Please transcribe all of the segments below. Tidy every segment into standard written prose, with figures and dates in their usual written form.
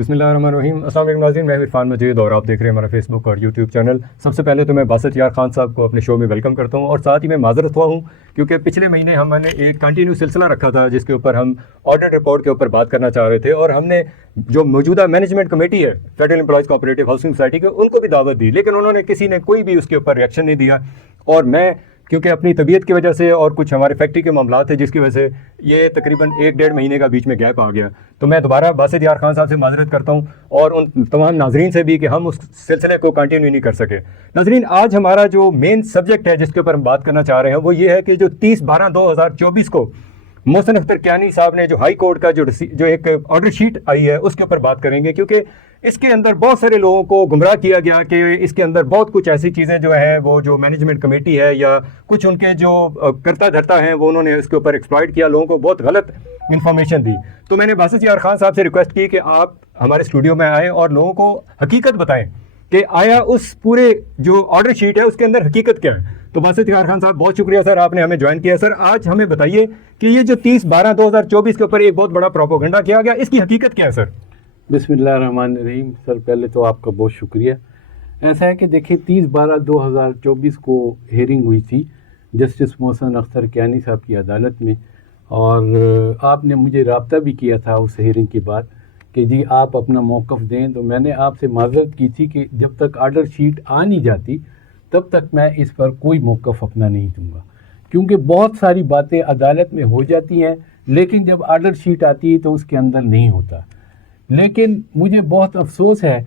بسم اللہ الرحمن الرحیم. السلام علیکم ناظرین, میں عرفان مجید اور آپ دیکھ رہے ہیں ہمارا فیس بک اور یوٹیوب چینل. سب سے پہلے تو میں باسط یار خان صاحب کو اپنے شو میں ویلکم کرتا ہوں, اور ساتھ ہی میں معذرت ہوا ہوں کیونکہ پچھلے مہینے ہم نے ایک کنٹینیو سلسلہ رکھا تھا جس کے اوپر ہم آڈٹ رپورٹ کے اوپر بات کرنا چاہ رہے تھے, اور ہم نے جو موجودہ مینجمنٹ کمیٹی ہے federal employees cooperative housing society کے, ان کو بھی دعوت دی, لیکن انہوں نے کسی نے کوئی بھی اس کے اوپر ریئیکشن نہیں دیا. اور میں کیونکہ اپنی طبیعت کی وجہ سے اور کچھ ہمارے فیکٹری کے معاملات تھے جس کی وجہ سے یہ تقریباً 1-1.5 مہینے کا بیچ میں گیپ آ گیا, تو میں دوبارہ باسط یار خان صاحب سے معذرت کرتا ہوں اور ان تمام ناظرین سے بھی کہ ہم اس سلسلے کو کنٹینیو نہیں کر سکے. ناظرین, آج ہمارا جو مین سبجیکٹ ہے جس کے اوپر ہم بات کرنا چاہ رہے ہیں وہ یہ ہے کہ جو 30/12/2024 کو محسن اختر کیانی صاحب نے جو ہائی کورٹ کا جو ایک آرڈر شیٹ آئی ہے اس کے اوپر بات کریں گے, کیونکہ اس کے اندر بہت سارے لوگوں کو گمراہ کیا گیا کہ اس کے اندر بہت کچھ ایسی چیزیں جو ہیں وہ جو مینجمنٹ کمیٹی ہے یا کچھ ان کے جو کرتا دھرتا ہیں وہ انہوں نے اس کے اوپر ایکسپلائٹ کیا, لوگوں کو بہت غلط انفارمیشن دی. تو میں نے باسط یار خان صاحب سے ریکویسٹ کی کہ آپ ہمارے اسٹوڈیو میں آئیں اور لوگوں کو حقیقت بتائیں کہ آیا اس پورے جو آرڈر شیٹ ہے اس کے اندر حقیقت کیا ہے. تو باسط یار خان صاحب بہت شکریہ سر, آپ نے ہمیں جوائن کیا. سر آج ہمیں بتائیے کہ یہ جو 30/12/2024 کے اوپر ایک بہت بڑا پروپیگنڈا کیا گیا, اس کی حقیقت کیا ہے سر؟ بسم اللہ الرحمن الرحیم. سر پہلے تو آپ کا بہت شکریہ. ایسا ہے کہ دیکھیں 30/12/2024 کو ہیئرنگ ہوئی تھی جسٹس محسن اختر کیانی صاحب کی عدالت میں, اور آپ نے مجھے رابطہ بھی کیا تھا اس ہیئرنگ کے بعد کہ جی آپ اپنا موقف دیں. تو میں نے آپ سے معذرت کی تھی کہ جب تک آرڈر شیٹ آ نہیں جاتی تب تک میں اس پر کوئی موقف اپنا نہیں دوں گا, کیونکہ بہت ساری باتیں عدالت میں ہو جاتی ہیں لیکن جب آرڈر شیٹ آتی ہے تو اس کے اندر نہیں ہوتا. لیکن مجھے بہت افسوس ہے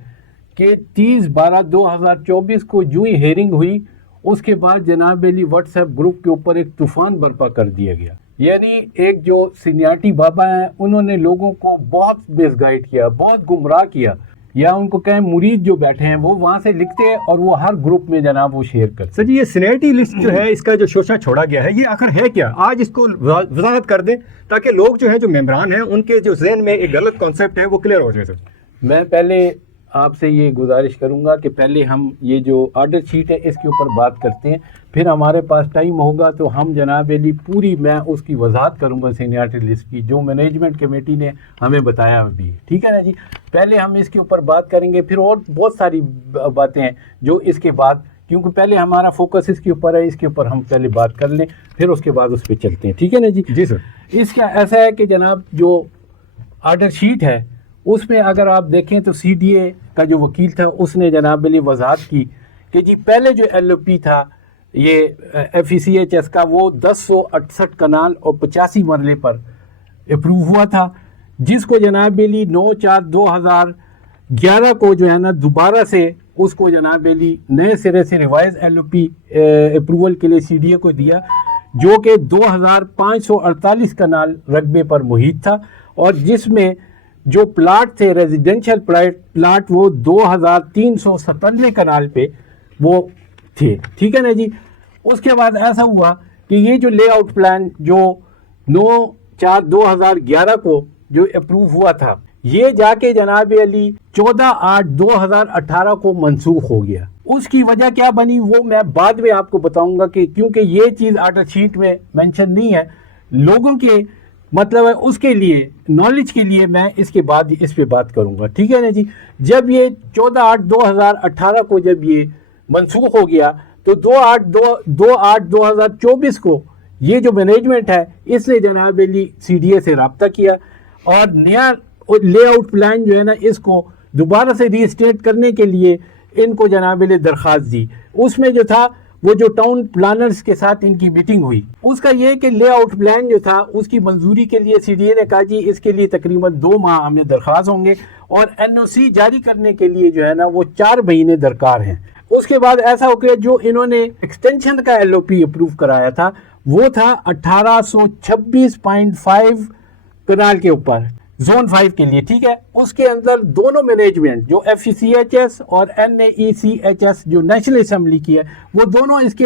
کہ 30/12/2024 کو جو ہی ہیئرنگ ہوئی اس کے بعد جناب علی واٹس ایپ گروپ کے اوپر ایک طوفان برپا کر دیا گیا. یعنی ایک جو سینیارٹی بابا ہیں انہوں نے لوگوں کو بہت بیس گائیڈ کیا, بہت گمراہ کیا, یا ان کو کہیں مرید جو بیٹھے ہیں وہ وہاں سے لکھتے ہیں اور وہ ہر گروپ میں جناب وہ شیئر کرتے ہیں. سر جی, یہ سینیرٹی لسٹ جو ہے اس کا جو شوشہ چھوڑا گیا ہے یہ آخر ہے کیا؟ آج اس کو وضاحت کر دیں تاکہ لوگ جو ہیں جو ممبران ہیں ان کے جو ذہن میں ایک غلط کانسیپٹ ہے وہ کلیئر ہو جائے. سر میں پہلے آپ سے یہ گزارش کروں گا کہ پہلے ہم یہ جو آرڈر شیٹ ہے اس کے اوپر بات کرتے ہیں, پھر ہمارے پاس ٹائم ہوگا تو ہم جناب علی پوری میں اس کی وضاحت کروں گا سینیارٹی لسٹ کی جو مینجمنٹ کمیٹی نے ہمیں بتایا ابھی. ٹھیک ہے نا جی, پہلے ہم اس کے اوپر بات کریں گے, پھر اور بہت ساری باتیں ہیں جو اس کے بعد, کیونکہ پہلے ہمارا فوکس اس کے اوپر ہے, اس کے اوپر ہم پہلے بات کر لیں پھر اس کے بعد اس پہ چلتے ہیں. ٹھیک ہے نا جی؟ جی سر. اس کا ایسا ہے کہ جناب جو آرڈر شیٹ ہے اس میں اگر آپ دیکھیں تو سی ڈی اے کا جو وکیل تھا اس نے جناب علی وضاحت کی کہ جی پہلے جو ایل او پی تھا یہ F E C H S کا وہ 1068 کنال اور 85 مرلے پر اپروو ہوا تھا, جس کو جناب علی 9/4/2011 کو جو ہے نا دوبارہ سے اس کو جناب علی نئے سرے سے ریوائز ایل او پی اپروول کے لیے سی ڈی اے کو دیا, جو کہ 2548 کنال رقبے پر محیط تھا, اور جس میں جو پلاٹ تھے ریزیڈینشل پلاٹ وہ 2397 کنال پہ وہ تھے. ٹھیک ہے نا جی. اس کے بعد ایسا ہوا کہ یہ جو لے آؤٹ پلان جو 9/4/2011 کو جو اپروو ہوا تھا یہ جا کے جناب علی 14/8/2018 کو منسوخ ہو گیا. اس کی وجہ کیا بنی وہ میں بعد میں آپ کو بتاؤں گا, کہ کیونکہ یہ چیز آرڈر شیٹ میں مینشن نہیں ہے, لوگوں کے مطلب ہے اس کے لیے نالج کے لیے میں اس کے بعد اس پہ بات کروں گا. ٹھیک ہے نا جی. جب یہ 14/8/2018 کو جب یہ منسوخ ہو گیا تو 2/8/2024 کو یہ جو مینجمنٹ ہے اس نے جناب علی سی ڈی اے سے رابطہ کیا اور نیا لے آؤٹ پلان جو ہے نا اس کو دوبارہ سے ری اسٹیٹ کرنے کے لیے ان کو جناب علی درخواست دی. اس میں جو تھا وہ جو ٹاؤن پلانرز کے ساتھ ان کی میٹنگ ہوئی, اس کا یہ کہ لے آؤٹ پلان جو تھا اس کی منظوری کے لیے سی ڈی اے نے کہا جی اس کے لیے تقریباً 2 ماہ ہمیں درخواست ہوں گے, اور این او سی جاری کرنے کے لیے جو ہے نا وہ 4 مہینے درکار ہیں. اس کے بعد ایسا ہو گیا جو انہوں نے ایکسٹینشن کا ایل او پی اپروو کرایا تھا وہ تھا 1826.5 کنال کے اوپر زون 5 کے لیے. ٹھیک ہے. اس کے اندر دونوں مینجمنٹ جو F E C H S اور این اے ای سی ایچ ایس جو نیشنل اسمبلی کی ہے وہ دونوں اس کے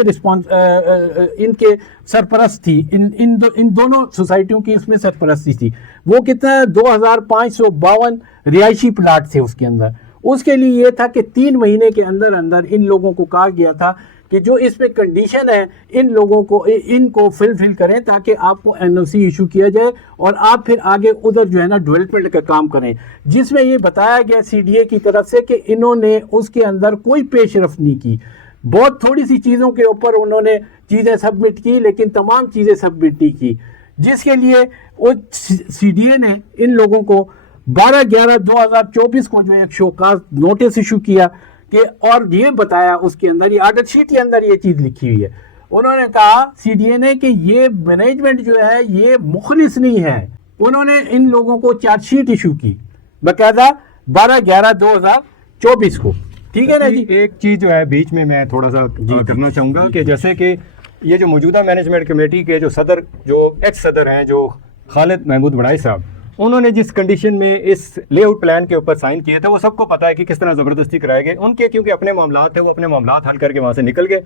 ان کے سرپرست تھی, ان دونوں سوسائٹیوں کی اس میں سرپرستی تھی. وہ کتنا 2552 رہائشی پلاٹ تھے اس کے اندر. اس کے لیے یہ تھا کہ 3 مہینے کے اندر اندر ان لوگوں کو کہا گیا تھا کہ جو اس میں کنڈیشن ہے ان کو فل کریں تاکہ آپ کو این او سی ایشو کیا جائے اور آپ پھر آگے ادھر جو ہے نا ڈیولپمنٹ کا کام کریں، جس میں یہ بتایا گیا سی ڈی اے کی طرف سے کہ انہوں نے اس کے اندر کوئی پیش رفت نہیں کی، بہت تھوڑی سی چیزوں کے اوپر انہوں نے چیزیں سبمٹ کی لیکن تمام چیزیں سبمٹ نہیں کی، جس کے لیے سی ڈی اے نے ان لوگوں کو 12/11/2024 کو جو ایک شوکاز نوٹس ایشو کیا کہ اور یہ بتایا اس کے اندر یہ آرڈر شیٹ کے اندر یہ چیز لکھی ہوئی ہے، انہوں نے کہا سی ڈی اے نے کہ یہ مینجمنٹ جو ہے یہ مخلص نہیں ہے، انہوں نے ان لوگوں کو چارج شیٹ ایشو کی باقاعدہ 12/11/2024 کو، ٹھیک ہے نا جی۔ ایک چیز جو ہے بیچ میں تھوڑا سا کرنا چاہوں گا کہ جیسے کہ یہ جو موجودہ مینجمنٹ کمیٹی کے جو صدر جو ایکس صدر ہیں جو خالد محمود بڑائی صاحب، انہوں نے جس کنڈیشن میں اس لے آؤٹ پلان کے اوپر سائن کیے تھے وہ سب کو پتہ ہے کہ کس طرح زبردستی کرائے گئے، ان کے کیونکہ اپنے معاملات تھے وہ اپنے معاملات حل کر کے وہاں سے نکل گئے،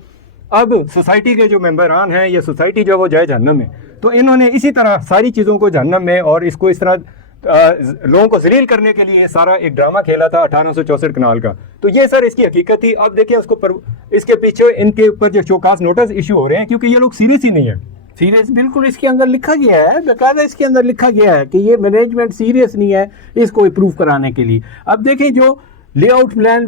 اب سوسائٹی کے جو ممبران ہیں یا سوسائٹی جو وہ جائے جہنم میں، تو انہوں نے اسی طرح ساری چیزوں کو جہنم میں اور اس کو اس طرح لوگوں کو ذلیل کرنے کے لیے سارا ایک ڈرامہ کھیلا تھا 1864 کنال کا، تو یہ سر اس کی حقیقت تھی۔ اب دیکھیں اس کے پیچھے ان کے اوپر جو شوکاز نوٹس ایشو ہو رہے ہیں کیونکہ یہ لوگ سیریس ہی نہیں ہیں، سیریس بالکل اس کے اندر لکھا گیا ہے، باقاعدہ اس کے اندر لکھا گیا ہے کہ یہ مینجمنٹ سیریس نہیں ہے اس کو اپروو کرانے کے لیے۔ اب دیکھیں جو لے آؤٹ پلان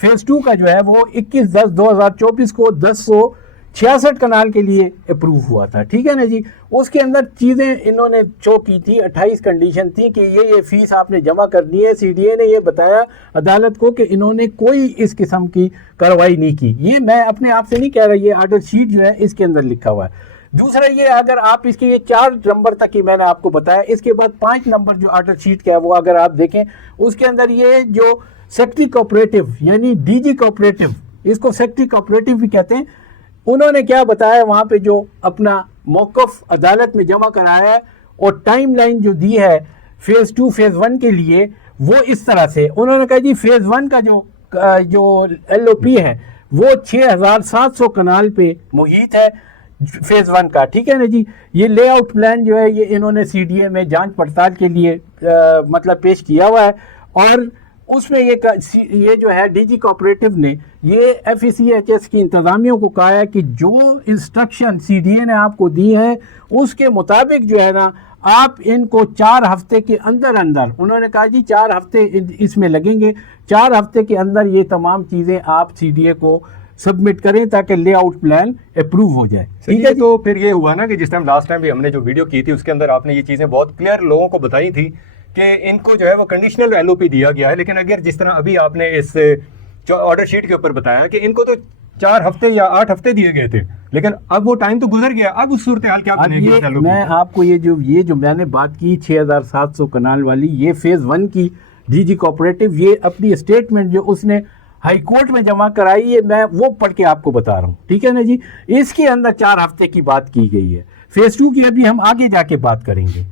فیز 2 کا جو ہے وہ 21/10/2024 کو 1066 کنال کے لیے اپروو ہوا تھا، ٹھیک ہے نا جی۔ اس کے اندر چیزیں انہوں نے شو کی تھی، 28 کنڈیشن تھی کہ یہ فیس آپ نے جمع کرنی ہے، سی ڈی اے نے یہ بتایا عدالت کو کہ انہوں نے کوئی اس قسم کی کارروائی نہیں کی، یہ میں اپنے آپ سے نہیں کہہ رہا، یہ آرڈر شیٹ جو ہے اس کے اندر لکھا ہوا ہے۔ دوسرا یہ اگر آپ اس کے یہ 4 نمبر تک ہی میں نے آپ کو بتایا، اس کے بعد 5 نمبر جو آرڈر شیٹ کا ہے وہ اگر آپ دیکھیں اس کے اندر یہ جو سیکٹری کوآپریٹو یعنی ڈی جی کوآپریٹو، اس کو سیکٹری کوآپریٹو بھی کہتے ہیں، انہوں نے کیا بتایا وہاں پہ جو اپنا موقف عدالت میں جمع کرایا ہے اور ٹائم لائن جو دی ہے فیز 2 فیز 1 کے لیے وہ اس طرح سے انہوں نے کہا جی فیز 1 کا جو ایل او پی ہے وہ 6700 کنال پہ محیط ہے فیز 1 کا، ٹھیک ہے نا جی۔ یہ لے آؤٹ پلان جو ہے یہ انہوں نے سی ڈی اے میں جانچ پڑتال کے لیے مطلب پیش کیا ہوا ہے، اور اس میں یہ جو ہے ڈی جی کوآپریٹو نے یہ F E C H S کی انتظامیوں کو کہا ہے کہ جو انسٹرکشن سی ڈی اے نے آپ کو دی ہے اس کے مطابق جو ہے نا آپ ان کو 4 ہفتے کے اندر انہوں نے کہا جی 4 ہفتے اس میں لگیں گے، 4 ہفتے کے اندر یہ تمام چیزیں آپ سی ڈی اے کو سبمٹ کریں تاکہ لے آؤٹ پلان اپروو ہو جائے، ٹھیک ہے۔ تو پھر یہ ہوا نا کہ جس ٹائم لاسٹ ٹائم بھی ہم نے جو ویڈیو کی تھی اس کے اندر آپ نے یہ چیزیں بہت کلیئر لوگوں کو بتائی تھی کہ ان کو جو ہے وہ کنڈیشنل ایل او پی دیا گیا ہے، لیکن اگر جس طرح ابھی آپ نے اس آرڈر شیٹ کے اوپر بتایا کہ ان کو تو 4 ہفتے یا 8 ہفتے دیے گئے تھے، لیکن اب وہ ٹائم تو گزر گیا، اب اس صورتحال کیا بنے گی؟ میں آپ کو یہ جو میں نے بات کی 6700 کنال والی، یہ فیز 1 کی ڈی جی کوآپریٹو یہ اپنی اسٹیٹمنٹ جو اس نے ہائی کورٹ میں جمع کرائی ہے میں وہ پڑھ کے آپ کو بتا رہا ہوں، ٹھیک ہے نا جی۔ اس کے اندر 4 ہفتے کی بات کی گئی ہے، فیز 2 کی ابھی ہم آگے جا کے بات کریں گے۔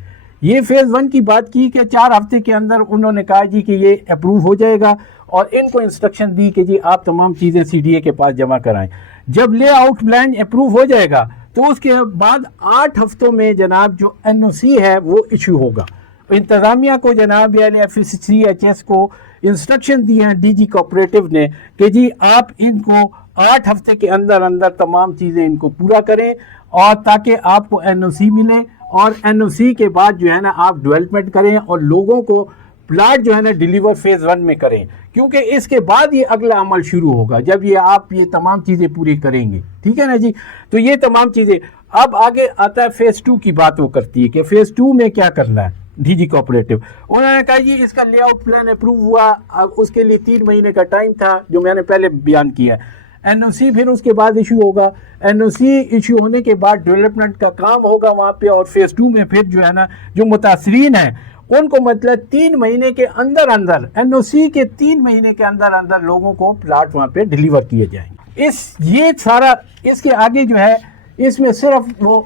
یہ فیز 1 کی بات کی کہ 4 ہفتے کے اندر انہوں نے کہا جی کہ یہ اپروو ہو جائے گا، اور ان کو انسٹرکشن دی کہ جی آپ تمام چیزیں سی ڈی اے کے پاس جمع کرائیں۔ جب لے آؤٹ پلان اپروو ہو جائے گا تو اس کے بعد 8 ہفتوں میں جناب جو این او سی ہے وہ ایشو ہوگا۔ انتظامیہ کو جناب ایف سی ایچ ایس کو انسٹرکشن دی ہیں ڈی جی کوآپریٹو نے کہ جی آپ ان کو 8 ہفتے کے اندر تمام چیزیں ان کو پورا کریں، اور تاکہ آپ کو این او سی ملے، اور این او سی کے بعد جو ہے نا آپ ڈیولپمنٹ کریں اور لوگوں کو پلاٹ جو ہے نا ڈیلیور فیز 1 میں کریں، کیونکہ اس کے بعد یہ اگلا عمل شروع ہوگا جب آپ یہ تمام چیزیں پوری کریں گے، ٹھیک ہے نا جی۔ تو یہ تمام چیزیں اب آگے آتا ہے فیز 2 کی بات وہ کرتی ہے کہ فیز 2 میں کیا کرنا ہے ڈی جی کوآپریٹو۔ انہوں نے کہا جی اس کا لے آؤٹ پلان اپروو ہوا، اس کے لیے 3 مہینے کا ٹائم تھا جو میں نے پہلے بیان کیا ہے۔ این او سی پھر اس کے بعد ایشو ہوگا، این او سی ایشو ہونے کے بعد ڈیولپمنٹ کا کام ہوگا وہاں پہ، اور فیز 2 میں پھر جو ہے نا جو متاثرین ہیں ان کو مطلب 3 مہینے کے اندر این او سی کے 3 مہینے کے اندر لوگوں کو پلاٹ وہاں پہ ڈیلیور کیے جائیں گے۔ یہ سارا اس کے آگے جو ہے اس میں صرف وہ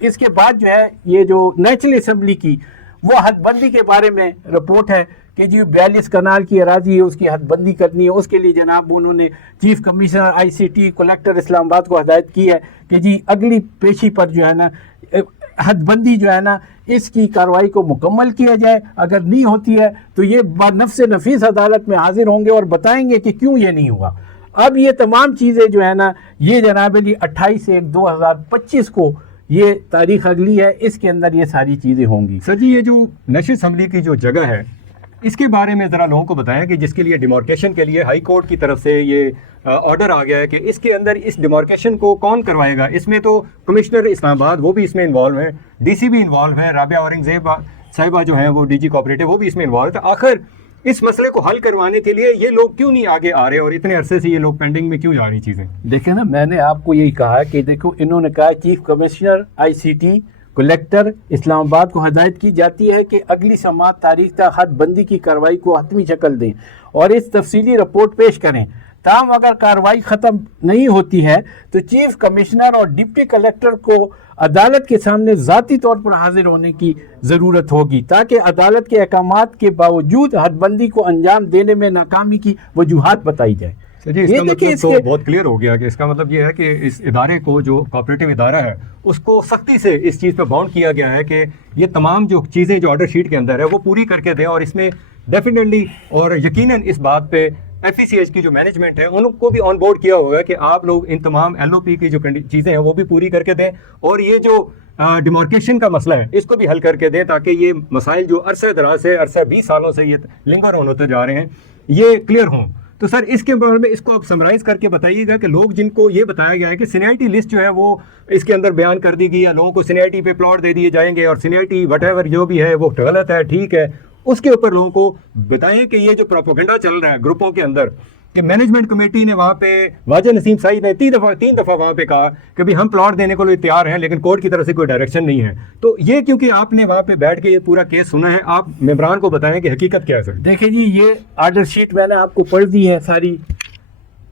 اس کے بعد جو ہے یہ جو نیشنل اسمبلی کی وہ حد بندی کے بارے میں رپورٹ ہے کہ جی 42 کنال کی اراضی ہے اس کی حد بندی کرنی ہے، اس کے لیے جناب انہوں نے چیف کمشنر آئی سی ٹی کلیکٹر اسلام آباد کو ہدایت کی ہے کہ جی اگلی پیشی پر جو ہے نا حد بندی جو ہے نا اس کی کارروائی کو مکمل کیا جائے، اگر نہیں ہوتی ہے تو یہ نفس نفیس عدالت میں حاضر ہوں گے اور بتائیں گے کہ کیوں یہ نہیں ہوا۔ اب یہ تمام چیزیں جو ہے نا یہ جناب علی 28/1/2025 کو یہ تاریخ اگلی ہے، اس کے اندر یہ ساری چیزیں ہوں گی۔ سر جی یہ جو نیشنل اسمبلی کی جو جگہ ہے اس کے بارے میں ذرا لوگوں کو بتائیں کہ جس کے لیے ڈیمارکیشن کے لیے ہائی کورٹ کی طرف سے یہ آرڈر آ گیا ہے کہ اس کے اندر اس ڈیمارکیشن کو کون کروائے گا؟ اس میں تو کمشنر اسلام آباد وہ بھی اس میں انوالو ہیں، ڈی سی بھی انوالو ہیں، رابعہ اورنگزیب صاحبہ جو ہیں وہ ڈی جی کوآپریٹو وہ بھی اس میں انوالو ہے۔ آخر اس مسئلے کو حل کروانے کے لیے یہ لوگ کیوں نہیں آگے آ رہے اور اتنے عرصے سے یہ لوگ پینڈنگ میں کیوں جا رہی چیزیں؟ دیکھیں نا، میں نے آپ کو یہی کہا کہ دیکھو انہوں نے کہا چیف کمشنر آئی سی ٹی کلیکٹر اسلام آباد کو ہدایت کی جاتی ہے کہ اگلی سماعت تاریخ تک حد بندی کی کارروائی کو حتمی شکل دیں اور اس تفصیلی رپورٹ پیش کریں۔ تاہم اگر کارروائی ختم نہیں ہوتی ہے تو چیف کمشنر اور ڈپٹی کلیکٹر کو عدالت کے سامنے ذاتی طور پر حاضر ہونے کی ضرورت ہوگی تاکہ عدالت کے احکامات کے باوجود حد بندی کو انجام دینے میں ناکامی کی وجوہات بتائی جائے۔ جی اس کا مطلب تو بہت کلیئر ہو گیا کہ اس کا مطلب یہ ہے کہ اس ادارے کو جو کوآپریٹو ادارہ ہے اس کو سختی سے اس چیز پہ باؤنڈ کیا گیا ہے کہ یہ تمام جو چیزیں جو آرڈر شیٹ کے اندر ہے وہ پوری کر کے دیں، اور اس میں ڈیفینیٹلی اور یقیناً اس بات پہ ایف ای سی ایچ کی جو مینجمنٹ ہے ان کو بھی آن بورڈ کیا ہوگا کہ آپ لوگ ان تمام ایل او پی کی جو چیزیں ہیں وہ بھی پوری کر کے دیں، اور یہ جو ڈیمارکیشن کا مسئلہ ہے اس کو بھی حل کر کے دیں تاکہ یہ مسائل جو عرصہ دراز سے 20 سالوں سے یہ لنگر آن ہوتے جا رہے ہیں یہ کلیئر ہوں۔ تو سر اس کے بارے میں اس کو آپ سمرائز کر کے بتائیے گا کہ لوگ جن کو یہ بتایا گیا ہے کہ سینیئرٹی لسٹ جو ہے وہ اس کے اندر بیان کر دی گئی ہے، لوگوں کو سینیئرٹی پہ پلاٹ دے دیے جائیں گے اور سینیئرٹی وٹ ایور جو بھی ہے وہ غلط ہے، ٹھیک ہے، اس کے اوپر لوگوں کو بتائیں کہ یہ جو پروپیگنڈا چل رہا ہے گروپوں کے اندر کہ مینجمنٹ کمیٹی نے وہاں پہ واجد نسیم سعید نے 3 دفعہ وہاں پہ کہا کہ بھی ہم پلاٹ دینے کو لیے تیار ہیں لیکن کورٹ کی طرف سے کوئی ڈائریکشن نہیں ہے۔ تو یہ کیونکہ آپ نے وہاں پہ بیٹھ کے یہ پورا کیس سنا ہے، آپ ممبران کو بتائیں کہ حقیقت کیا ہے سر؟ دیکھیں جی یہ آرڈر شیٹ میں نے آپ کو پڑھ دی ہے ساری،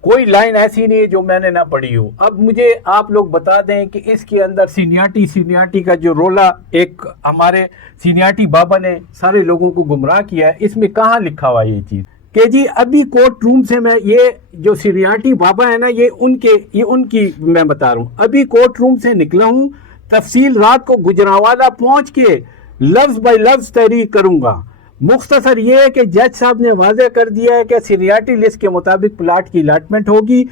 کوئی لائن ایسی نہیں ہے جو میں نے نہ پڑھی ہو۔ اب مجھے آپ لوگ بتا دیں کہ اس کے اندر سینیارٹی کا جو رولا ایک ہمارے سینیارٹی بابا نے سارے لوگوں کو گمراہ کیا ہے، اس میں کہاں لکھا ہوا ہے یہ چیز کہ جی ابھی کورٹ روم سے میں یہ جو سینیارٹی بابا ہے نا یہ ان کی میں بتا رہا ہوں، ابھی کورٹ روم سے نکلا ہوں، تفصیل رات کو گجرانوالہ پہنچ کے لفظ بائی لفظ تحریر کروں گا۔ مختصر یہ ہے کہ جج صاحب نے واضح کر دیا ہے کہ سینیارٹی لسٹ کے مطابق پلاٹ کی الاٹمنٹ ہوگی۔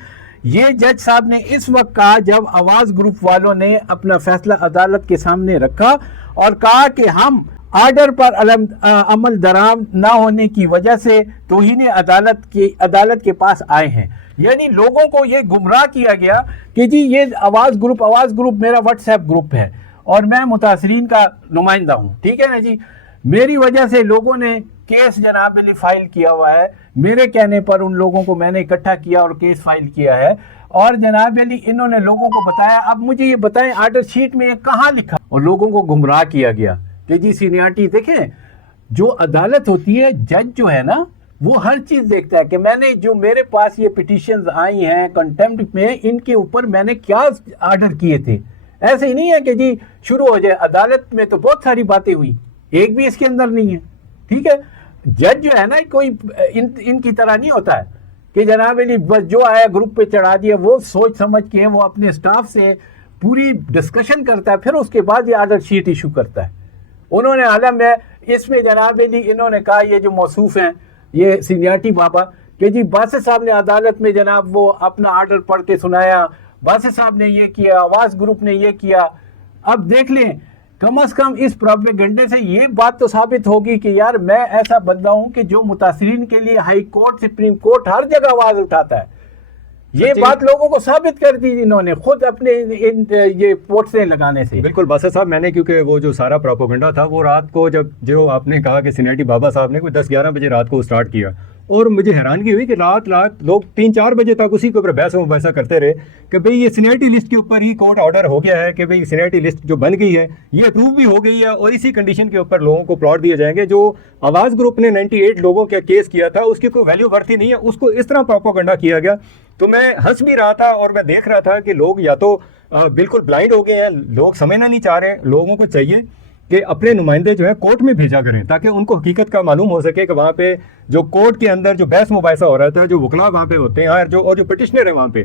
یہ جج صاحب نے اس وقت کہا جب آواز گروپ والوں نے اپنا فیصلہ عدالت کے سامنے رکھا اور کہا کہ ہم آرڈر پر عمل درآمد نہ ہونے کی وجہ سے توہین عدالت کے پاس آئے ہیں۔ یعنی لوگوں کو یہ گمراہ کیا گیا کہ جی یہ آواز گروپ میرا واٹس ایپ گروپ ہے اور میں متاثرین کا نمائندہ ہوں، ٹھیک ہے نا جی، میری وجہ سے لوگوں نے کیس جناب علی فائل کیا ہوا ہے، میرے کہنے پر ان لوگوں کو میں نے اکٹھا کیا اور کیس فائل کیا ہے، اور جناب علی انہوں نے لوگوں کو بتایا۔ اب مجھے یہ بتائیں آرڈر شیٹ میں یہ کہاں لکھا؟ اور لوگوں کو گمراہ کیا گیا کہ جی سینیارٹی دیکھیں، جو عدالت ہوتی ہے جج جو ہے نا وہ ہر چیز دیکھتا ہے کہ میں نے جو میرے پاس یہ پٹیشنز آئی ہیں کنٹیمپٹ میں ان کے اوپر میں نے کیا آرڈر کیے تھے۔ ایسے ہی نہیں ہے کہ جی شروع ہو جائے، عدالت میں تو بہت ساری باتیں ہوئی، ایک بھی اس کے اندر نہیں ہے، ٹھیک ہے۔ جج جو ہے نا کوئی ان کی طرح نہیں ہوتا ہے کہ جناب علی بس جو آیا گروپ پہ چڑھا دیا، وہ سوچ سمجھ کے وہ اپنے سٹاف سے پوری ڈسکشن کرتا ہے، پھر اس کے بعد یہ آرڈر شیٹ ایشو کرتا ہے۔ انہوں نے عالم ہے اس میں جناب علی انہوں نے کہا یہ جو موصوف ہیں یہ سینیارٹی بابا کہ جی باسط صاحب نے عدالت میں جناب وہ اپنا آرڈر پڑھ کے سنایا، باسط صاحب نے یہ کیا، آواز گروپ نے یہ کیا۔ اب دیکھ لیں کم از کم اس پروپیگنڈے سے یہ بات تو ثابت ہوگی کہ یار میں ایسا بندہ ہوں کہ جو متاثرین کے لیے ہائی کورٹ سپریم کورٹ ہر جگہ آواز اٹھاتا ہے۔ یہ بات لوگوں کو ثابت کر دی انہوں نے خود اپنے یہ پوسٹیں لگانے سے۔ بالکل باسط صاحب، میں نے کیونکہ وہ جو سارا پروپیگنڈا تھا وہ رات کو جو آپ نے کہا کہ سینیارٹی بابا صاحب نے کوئی 10-11 بجے رات کو اسٹارٹ کیا، اور مجھے حیرانگی ہوئی کہ رات لوگ 3-4 بجے تک اسی کے اوپر بحث و مباحثہ کرتے رہے کہ بھئی یہ سینیارٹی لسٹ کے اوپر ہی کورٹ آرڈر ہو گیا ہے کہ بھئی سینیارٹی لسٹ جو بن گئی ہے یہ اپروو بھی ہو گئی ہے اور اسی کنڈیشن کے اوپر لوگوں کو پلاٹ دیے جائیں گے۔ جو آواز گروپ نے 98 لوگوں کا کیس کیا تھا اس کی کوئی ویلیو ورتھی نہیں ہے، اس کو اس طرح پروپیگنڈا کیا گیا۔ تو میں ہنس بھی رہا تھا اور میں دیکھ رہا تھا کہ لوگ یا تو بالکل بلائنڈ ہو گئے ہیں، لوگ سمجھنا نہیں چاہ رہے ہیں۔ لوگوں کو چاہیے کہ اپنے نمائندے جو ہے کورٹ میں بھیجا کریں تاکہ ان کو حقیقت کا معلوم ہو سکے کہ وہاں پہ جو کورٹ کے اندر جو بحث مباحثہ ہو رہا تھا، جو وکلا وہاں پہ ہوتے ہیں اور جو پٹیشنر ہیں وہاں پہ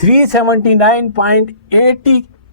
379.80